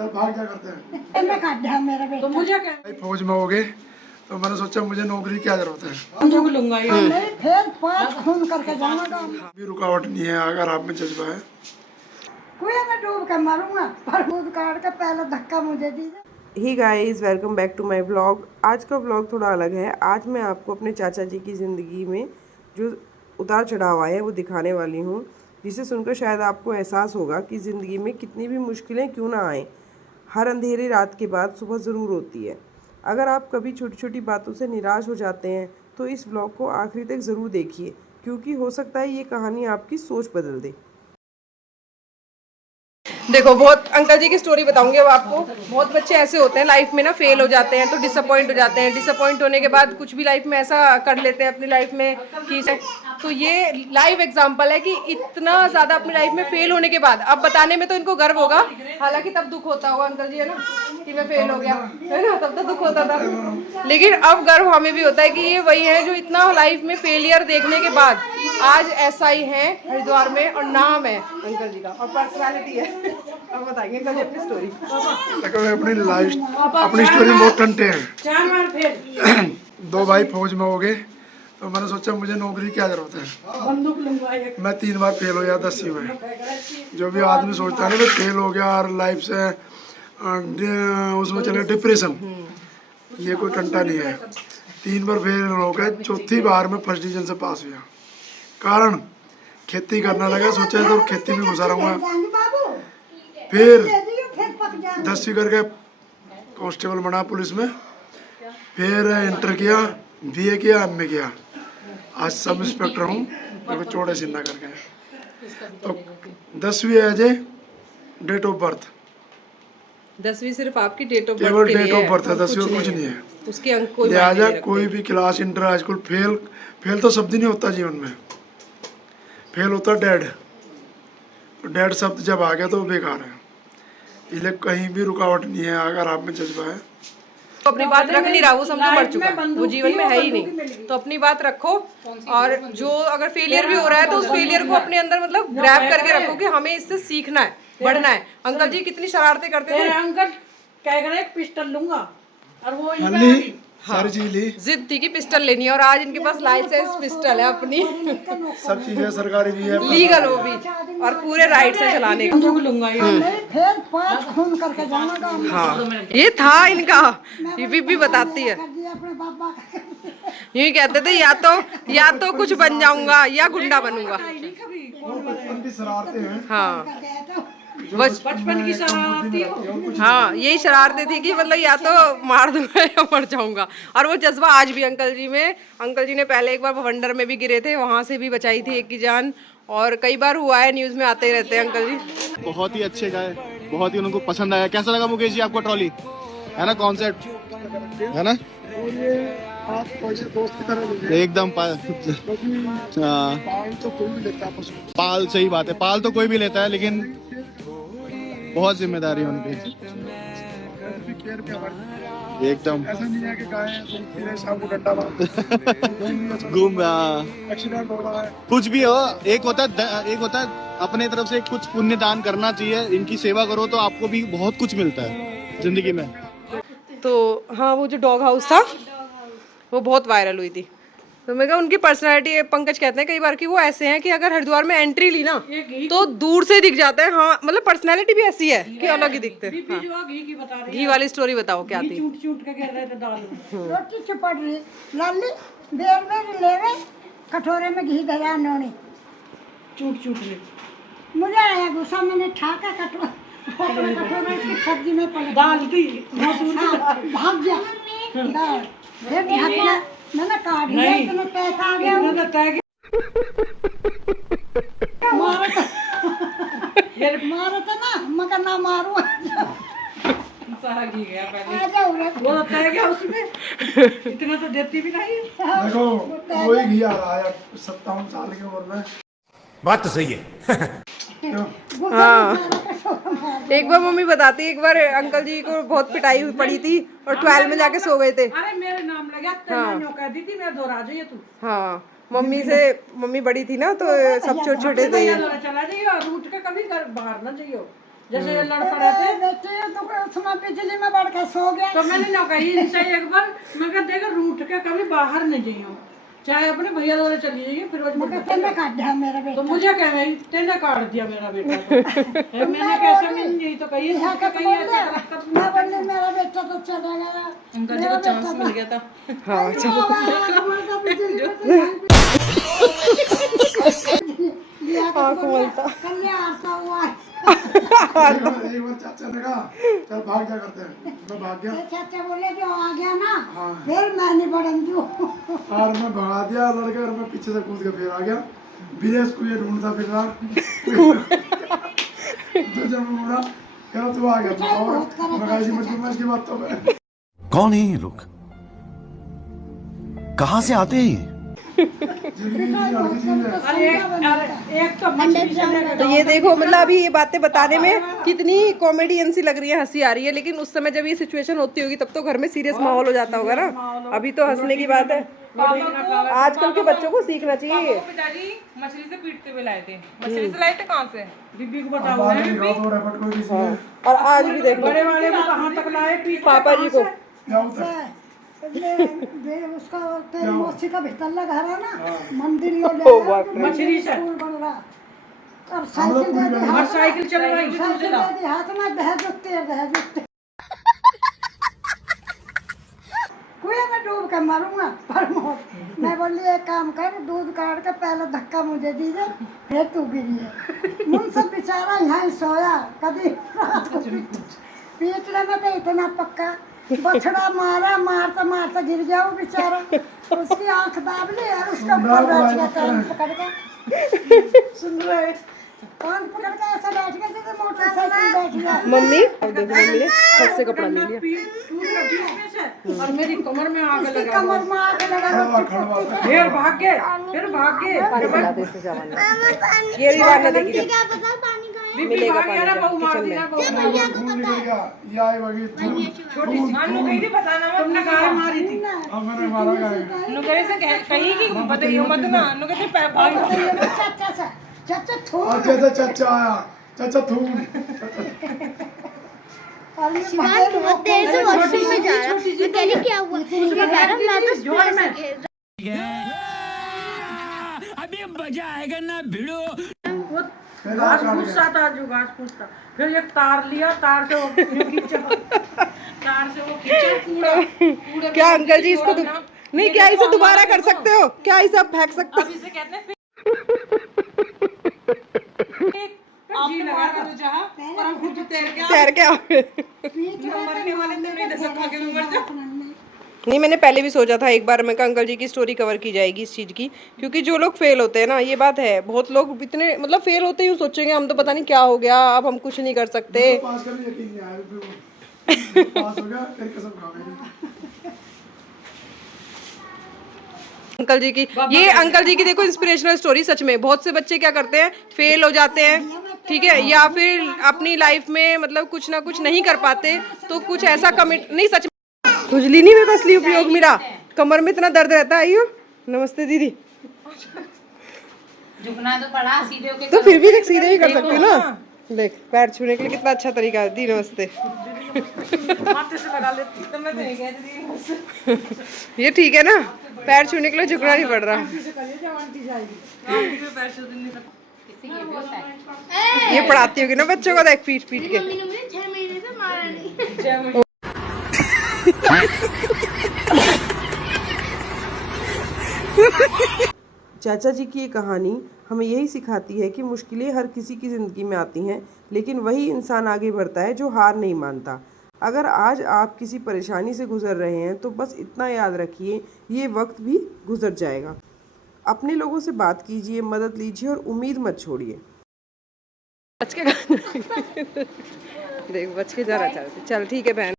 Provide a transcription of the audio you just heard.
कल भाग क्या करते हैं मैं काट दिया मेरा बेटा। तो मुझे क्या भाई फौज में हो गए तो मैंने सोचा मुझे नौकरी की क्या जरूरत है। बंदूक लूंगा ये। नहीं फिर 5 खून करके जाऊंगा। अभी रुकावट नहीं है अगर आप में जज्बा है। कुएं में डूब के मरूंगा पर दूध काट के पहले धक्का मुझे दीजिए। Hi guys, welcome back to my vlog. आज का व्लॉग थोड़ा अलग है। आज मैं आपको अपने चाचा जी की ज़िंदगी में जो उतार चढ़ाव आए हैं वो दिखाने वाली हूँ, जिसे सुनकर शायद आपको एहसास होगा कि ज़िंदगी में कितनी भी मुश्किलें क्यों ना आएँ, हर अंधेरी रात के बाद सुबह ज़रूर होती है। अगर आप कभी छोटी छोटी बातों से निराश हो जाते हैं तो इस व्लॉग को आखिरी तक ज़रूर देखिए, क्योंकि हो सकता है ये कहानी आपकी सोच बदल दे। देखो, बहुत अंकल जी की स्टोरी बताऊंगी अब आपको। बहुत बच्चे ऐसे होते हैं लाइफ में ना, फेल हो जाते हैं तो डिसअपॉइंट हो जाते हैं। डिसअपॉइंट होने के बाद कुछ भी लाइफ में ऐसा कर लेते हैं अपनी लाइफ में कि तो ये लाइव एग्जांपल है कि इतना ज़्यादा अपनी लाइफ में फेल होने के बाद अब बताने में तो इनको गर्व होगा, हालांकि तब दुख होता होगा अंकल जी, है ना, कि मैं फेल हो गया, है ना, तब तो दुख होता था। लेकिन अब गर्व हमें भी होता है कि ये वही है जो इतना लाइफ में फेलियर देखने के बाद आज SI है हरिद्वार में, और नाम है अंकल जी का और पर्सनालिटी है। अब बताएंगे अंकल जी अपनी स्टोरी। अपनी स्टोरी बहुत टंटे हैं। 4 बार फेल। 2 भाई फौज में हो गए तो मैंने सोचा मुझे नौकरी की क्या जरूरत है। बंदूक लूंगा ये। मैं 3 बार फेल हो गया 10वीं में। जो भी आदमी सोचता है ना कि फेल हो गया और लाइफ से उसमें चले डिप्रेशन, ये कोई टंटा नहीं है। 3 बार फेल हो गए, चौथी बार में फर्स्ट डिवीजन से पास हुआ। कारण खेती करना लगा, सोचा तो खेती में घुसा रहूँगा। फिर 10वीं करके कांस्टेबल बना पुलिस में, फिर इंटर किया, BA किया, MA किया, आज सब इंस्पेक्टर हूँ। मेरे को चौड़े सिन्हा करके तो 10वीं as a date of birth. 10वीं सिर्फ आपकी डेट ऑफ बर्थ केवल के लिए डेट ऑफ बर्थ है, और 10वीं कुछ नहीं है। उसके अंक कोई लिहाजा मायने नहीं कोई भी class, inter, high school fail तो शब्द ही नहीं होता जीवन में। फेल होता डेड। डेड शब्द जब आ गया तो बेकार है। इसलिए कहीं भी रुकावट नहीं है अगर आप में जज्बा है। तो अपनी बात रख नहीं रहा, वो समझो मर चुका है, वो जीवन में है ही नहीं। तो अपनी बात रखो, और जो अगर फेलियर भी हो रहा है तो उस फेलियर को अपने अंदर मतलब ग्रैब करके रखो कि हमें इससे सीखना है, बढ़ना है। अंकल जी कितनी शरारतें करते मेरे थे। अंकल कह रहे एक पिस्टल लूंगा और वो इन पे ली आ गई। सारी चीज ली, जिद थी कि पिस्टल लेनी है, और आज इनके पास लाइसेंस पिस्टल है अपनी, सब चीजें सरकारी भी है, लीगल वो भी, और पूरे राइट से चलाने का। बंदूक लूंगा ये। नहीं फिर 5 खून करके जाऊंगा। हाँ, ये था इनका, ये भी बताती है। कर दिया अपने बाबा का। यूं ही कहते थे, या तो कुछ बन जाऊंगा या गुंडा बनूंगा। बचपन की शरारतें हैं। हाँ बस बचपन की शरारत थी वो। हाँ, यही शरारतें थी कि मतलब या तो मार दूंगा या मर जाऊंगा। और वो जज्बा आज भी अंकल जी में। अंकल जी ने पहले एक बार भवंडर में भी गिरे थे, वहां से भी बचाई थी एक की जान, और कई बार हुआ है, न्यूज में आते ही रहते हैं अंकल जी। बहुत ही अच्छे गाए, बहुत ही उनको पसंद आया। कैसा लगा मुकेश जी आपको ट्रॉली, है ना, कॉन्सेप्ट है ना, आप दोस्त की तरह एकदम हाँ, तो कोई भी लेता है। पाल, सही बात है, पाल तो कोई भी लेता है, लेकिन बहुत जिम्मेदारी है उनकी, एकदम। ऐसा नहीं है कि गाय शाम को डंडा घूम एक्सीडेंट हो रहा है, कुछ भी हो, एक होता है अपने तरफ से कुछ पुण्य दान करना चाहिए। इनकी सेवा करो तो आपको भी बहुत कुछ मिलता है जिंदगी में। तो हाँ, वो जो डॉग हाउस था वो बहुत वायरल हुई थी। तो मैं कहा उनकी पर्सनालिटी, पंकज कहते हैं कई बार कि वो ऐसे हैं कि अगर हरिद्वार में एंट्री ली ना तो दूर से दिख जाते हैं। हाँ, मतलब पर्सनालिटी भी ऐसी है कि अलग ही दिखते हैं। हाँ। जो घी की बता रही घी वाली स्टोरी बताओ क्या थी। चूट चूट के कह रहे थे दाल में। रोटी चुपड़ रही लाली बेर में लेवे कटोरे में घी धरा नोनी चूट चूट के मुझे आया गुस्सा, मैंने ठाका कटोरा की सब्जी में पड़ दाल थी। भाग गया दाल, फिर भाग गया, मैंने काट दिया, इतना पैसा आ गया इतना तो तय मारो तो ना मगर ना मारू सारा घी गया पहले। आ जाओ रे। वो तो तय गया उसमें, इतना तो देती भी नहीं। देखो वही घी आ रहा है 57 साल की उम्र में। बात तो सही है। एक बार मम्मी बताती, एक बार अंकल जी को बहुत पिटाई हुई पड़ी थी और 12 में जाके सो गए थे। अरे मेरे नाम लगा तेरे कह दी थी मैं दोहरा जाइए तू। हाँ, मम्मी बड़ी थी ना, तो सब छोटे छोटे थे। चला जाइए और उठ के कभी बाहर ना जाइए, जैसे ये लड़ पड़े थे। बेटे तो बिजली में बढ़ के सो गया। तो मैंने ना कही इनसे एक बार, मैं कहा देखो रूठ के कभी बाहर नहीं जाइयो, चाहे अपने भैया द्वारा चली जाइए फिरोजपुर। तेने काट दिया मेरा बेटा। तो मुझे कह रही तेने काट दिया मेरा बेटा तो। मैंने कैसे मिल गई तो कही यहाँ का कहीं ऐसे मैं बोली मेरा बेटा तो चला गया। अंकल जी को चांस मिल गया था। हाँ चलो कल्याण हुआ। एक बार चाचा ने कहा चल भाग जा करते हैं, मैं भाग गया चाचा बोले जो आ गया ना हाँ। फिर मैं नहीं बढ़न दूँ। और मैं भगा दिया लड़के और मैं पीछे से कूद के फिर आ गया। विदेश को ये ढूंढता फिर रहा। तो जब मैं मुड़ा कह तू आ गया और मैं जी मैं इसकी बात तो मैं कौन है ये लोग? कहाँ से आते हैं ये? जिंदगी की हल्की चीज है। अरे एक तो मछली से लेकर तो ये देखो मतलब अभी ये बातें बताने में कितनी कॉमेडियन सी लग रही है, हंसी आ रही है, लेकिन उस समय जब ये सिचुएशन होती होगी तब तो घर में सीरियस माहौल हो जाता होगा ना। अभी तो हंसने की बात है। आजकल के बच्चों को सीखना चाहिए। पिताजी मछली से पीटते हुए लाए थे। मछली से लाए थे कहाँ से? बीबी को बताओ बाद में दिखाओ तो रेपट कोई किसी ने और आज भी देखो बड़े वाले को कहाँ तक लाए, पीठ पापा जी को क्या होता है उसका तेरी मौसी का भितल्ला घर है ना मंदिर यो ले मछली से स्कूल बन रहा और हम लोग साइकिल दे दी और साइकिल चलवाई साइकिल दे दी हाथ में दहेज उत्ते कुएं में डूब के मरूंगा पर मैं बोली एक काम कर दूध काट के पहले धक्का मुझे दीजिए फिर तू गिरी मुझसे बेचारा यहाँ ही सोया कभी रात को पीटने में तो इतना पक्का बछड़ा मारा मारता मारता गिर गया वो बेचारा। उसकी आंख दाब ली और उसका ऊपर बैठ गया कान पकड़ के। सुन रहे कान पकड़ के ऐसा बैठ गया जैसे मोटरसाइकिल बैठ गया। मम्मी देखो मम्मी ने हाथ से कपड़ा ले लिया और मेरी कमर में आग उसकी लगा, कमर में आग लगा फिर भाग गए पानी पिला दे इससे जवान ये रिवाज ना देगी मिलेगा पानी का किचन में। खून निकल गया ये आई वगी नानू कहीं नहीं बताना मत। तुमने गाय मारी थी। अब मैंने मारा गया नानू कहीं से कहीं की बताइए मत ना। नानू कहते पैर भाग चाचा से चाचा थू और जैसे चाचा आया चाचा थूम शिवान बहुत देर से वॉशरूम में जा रहा है। मैं कह रही क्या हुआ? उसने कह रहा मैं तो स्प्रे से खेल अभी मजा आएगा ना भिड़ो। घास फूसा था जो घास फूसा, फिर एक तार लिया, तार से वो खींचा, तार से वो खींचा पूरा। क्या अंकल जी इसको नहीं क्या इसे दोबारा कर सकते हो? क्या इसे आप फेंक सकते हो? अब इसे कहते हैं जी लगा के तो जहाँ पर हम खुद तैर के तैर के आओ। मरने वाले तो नहीं दे सकता कि मर जा। नहीं मैंने पहले भी सोचा था एक बार मैं अंकल जी की स्टोरी कवर की जाएगी इस चीज़ की, क्योंकि जो लोग फेल होते हैं ना, ये बात है, बहुत लोग इतने मतलब फेल होते ही सोचेंगे हम तो पता नहीं क्या हो गया, अब हम कुछ नहीं कर सकते। पास करने यकीन नहीं आया पास हो गया तेरी कसम खा गई। अंकल जी की ये अंकल जी की देखो इंस्पिरेशनल स्टोरी। सच में बहुत से बच्चे क्या करते हैं, फेल हो जाते हैं, ठीक है, या फिर अपनी लाइफ में मतलब कुछ ना कुछ नहीं कर पाते, तो कुछ ऐसा कमिट नहीं। सच में खुजली नहीं में असली उपयोग मेरा, कमर में इतना दर्द रहता है। आइयो नमस्ते दीदी। झुकना तो पड़ा सीधे होके तो फिर भी देख सीधे ही कर सकती हूँ ना, देख पैर छूने के लिए कितना अच्छा तरीका है। दी नमस्ते। हाथ से लगा लेती तो मैं तो नहीं कहती ये ठीक है ना, पैर छूने के लिए झुकना नहीं पड़ रहा। से करिए जब आंटी जाएगी। ये पढ़ाती होगी ना बच्चों को, देख पीट पीट के। मम्मी ने मुझे 6 महीने से मारा नहीं। चाचा जी की ये कहानी हमें यही सिखाती है कि मुश्किलें हर किसी की ज़िंदगी में आती हैं, लेकिन वही इंसान आगे बढ़ता है जो हार नहीं मानता। अगर आज आप किसी परेशानी से गुजर रहे हैं तो बस इतना याद रखिए, ये वक्त भी गुजर जाएगा। अपने लोगों से बात कीजिए, मदद लीजिए और उम्मीद मत छोड़िए। बच के देख बच के जरा चल ठीक है बहन।